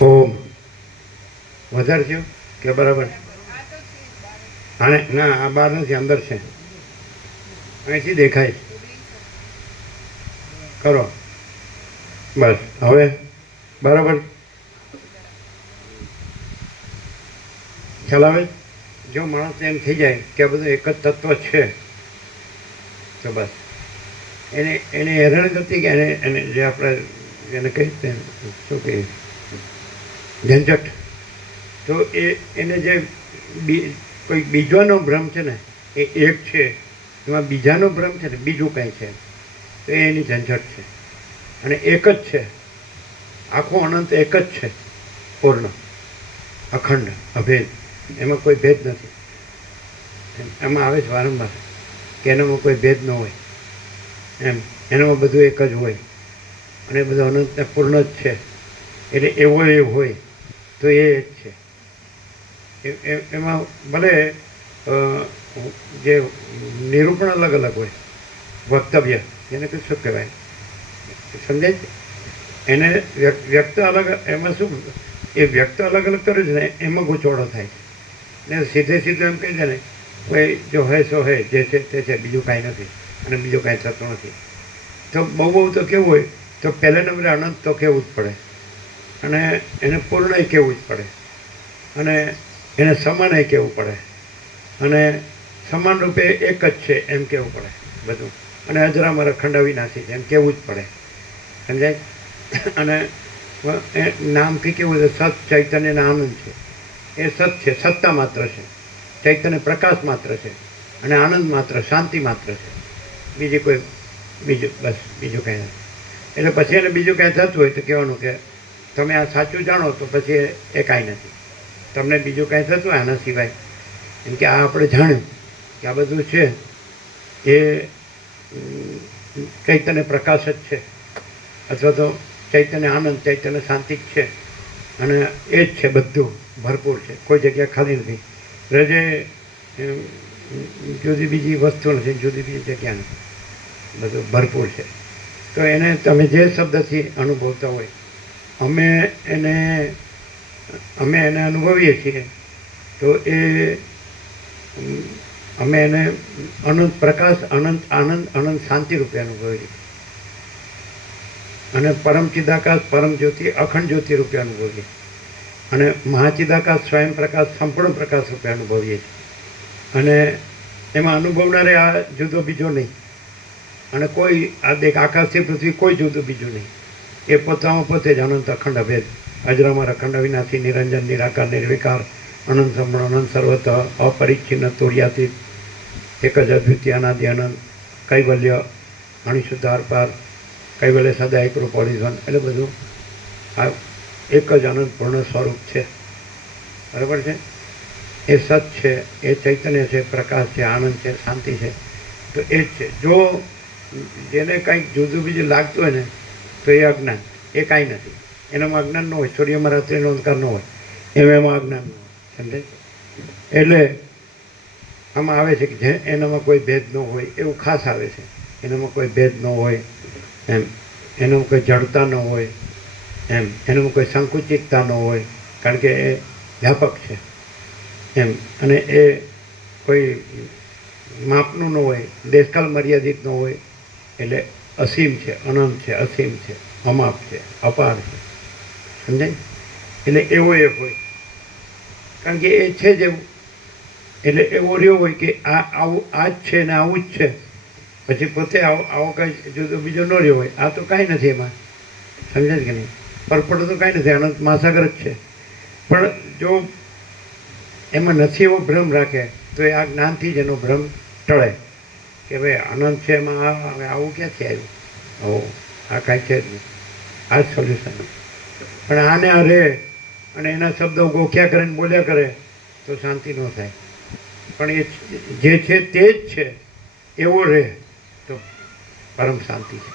ઓમ વધારે થયું કે બરાબર? આને ના, આ બહાર નથી, અંદર છે. અહીંથી દેખાય. કરો બસ. હવે બરાબર ખ્યાલ આવે? જો માણસ એમ થઈ જાય કે આ બધું એક જ તત્વ છે તો બસ એને હેરાનગતિ કે એને જે આપણે એને કહીએ શું કહીએ ઝંઝટ, તો એને જે કોઈ બીજાનો ભ્રમ છે ને એ એક છે, એમાં બીજાનો ભ્રમ છે ને બીજું કાંઈ છે, તો એની ઝંઝટ છે. અને એક જ છે, આખું અનંત એક જ છે, પૂર્ણ અખંડ અભેદ, એમાં કોઈ ભેદ નથી. એમાં આવે છે વારંવાર કે એનામાં કોઈ ભેદ ન હોય, એનામાં બધું એક જ હોય અને બધું અનંતને પૂર્ણ જ છે. એટલે એવો એ હોય તો એ જ છે. એમાં ભલે જે નિરૂપણ અલગ અલગ હોય, વક્તવ્ય એને શું કહેવાય સમજાય છે? એને વ્યક્ત અલગ, એમાં શું એ વ્યક્ત અલગ અલગ કરે છે ને એમાં ગૂંચવાડો થાય છે ને. સીધું એમ કહે છે ને ભાઈ જો હે સો હે, જે છે તે છે, બીજું કાંઈ નથી અને બીજું કાંઈ થતું નથી. તો બહુ તો કેવું હોય તો પહેલા નંબરે અનંત તો કહેવું જ પડે, અને એને પૂર્ણય કહેવું જ પડે, અને એને સમાનય કહેવું પડે, અને સમાન રૂપે એક જ છે એમ કહેવું પડે બધું, અને અજરામર અખંડ અવિનાશી છે એમ કહેવું જ પડે. સમજાય? અને નામથી કેવું છે, સત ચૈતન્ય અને આનંદ છે. એ સત છે, સત્તા માત્ર છે, ચૈતન્ય પ્રકાશ માત્ર છે, અને આનંદ માત્ર, શાંતિ માત્ર છે. બીજું બસ બીજું કાંઈ નથી. એટલે પછી એને બીજું કાંઈ થતું હોય તો કહેવાનું કે તમે આ સાચું જાણો તો પછી એ કાંઈ નથી. તમને બીજું કાંઈ થતું હોય આના સિવાય, એમ કે આ આપણે જાણ્યું કે આ બધું છે એ ચૈતન્ય પ્રકાશ જ છે, અથવા તો ચૈતન્ય આનંદ, ચૈતન્ય શાંતિ જ છે, અને એ જ છે, બધું ભરપૂર છે, કોઈ જગ્યા ખાલી નથી. રજે જુદી બીજી વસ્તુ નથી, જુદી બીજી જગ્યા નથી, બધું ભરપૂર છે. તો એને તમે જે શબ્દથી અનુભવતા હોય, અમે એને અનુભવીએ છીએ તો અમે એને અનંત પ્રકાશ, અનંત આનંદ, અનંત શાંતિ રૂપે અનુભવીએ, અને પરમ ચિદાકાશ, પરમ જ્યોતિ, અખંડ જ્યોતિ રૂપે અનુભવીએ, અને મહાચિદાકાશ, સ્વયં પ્રકાશ, સંપૂર્ણ પ્રકાશ રૂપે અનુભવીએ છીએ. અને એમાં અનુભવનારે આ જુદો બીજો નહીં, અને કોઈ આ દેખ આકાશથી પૃથ્વી કોઈ જુદું બીજું નહીં. એ પોતામાં પોતે જ અનંત અખંડ અભેદ, અજરામર અખંડ અવિનાશી, નિરંજન, નિરાકાર, નિર્વિકાર, અનંત સંપૂર્ણ, અનંત સર્વત, અપરિચ્છિન્ન, તુર્યાતીત, એક જ અદ્વિતીય, અનાદિ અનંત, કૈવલ્ય, અણિશુદ્ધાર પાર, કૈવલ્ય સદા એકરૂપ ઓરિઝન. એટલે બધું આ એક જ અનંત પૂર્ણ સ્વરૂપ છે. બરાબર છે? એ સત છે, એ ચૈતન્ય છે, પ્રકાશ છે, આનંદ છે, શાંતિ છે, તો એ જ છે. જો જેને કંઈક જુદું બીજું લાગતું હોય ને તો એ અજ્ઞાન, એ કાંઈ નથી. એનામાં અજ્ઞાન ન હોય, સૂર્યમાં રાત્રિનો અંધકાર ન હોય એમાં અજ્ઞાન ન હોય. સમજે? એટલે આમાં આવે છે કે જે એનામાં કોઈ ભેદ ન હોય એવું ખાસ આવે છે. એનામાં કોઈ ભેદ ન હોય એમ, એનામાં કોઈ જડતા ન હોય એમ, એનામાં કોઈ સંકુચિતતા ન હોય, કારણ કે એ વ્યાપક છે એમ, અને એ કોઈ માપનું ન હોય, દેશકાલ મર્યાદિત ન હોય, એટલે અસીમ છે, અનંત છે, અસીમ છે, અમાપ છે, અપાર છે. સમજાય? એટલે એવો એક હોય, કારણ કે એ છે જ એવું. એટલે એવો રહ્યો હોય કે આવું આ જ છે ને આવું જ છે, પછી પોતે આવો કાંઈ જુદો બીજો ન રહ્યો હોય. આ તો કાંઈ નથી એમાં. સમજાય કે નહીં? પરપોટો તો કાંઈ નથી, અનંત મહાસાગર જ છે. પણ જો એમાં નથી એવો ભ્રમ રાખે તો એ આ જ્ઞાનથી જ એનો ભ્રમ ટળે કે ભાઈ અનંત છે, એમાં હવે આવું ક્યાંથી આવ્યું, આવું આ કાંઈ છે જ નહીં, આ જ સોલ્યુશન. પણ આને આ રહે અને એના શબ્દો ગોખ્યા કરે ને બોલ્યા કરે તો શાંતિ ન થાય. પણ એ જે છે તે જ છે એવો રહે તો પરમ શાંતિ છે.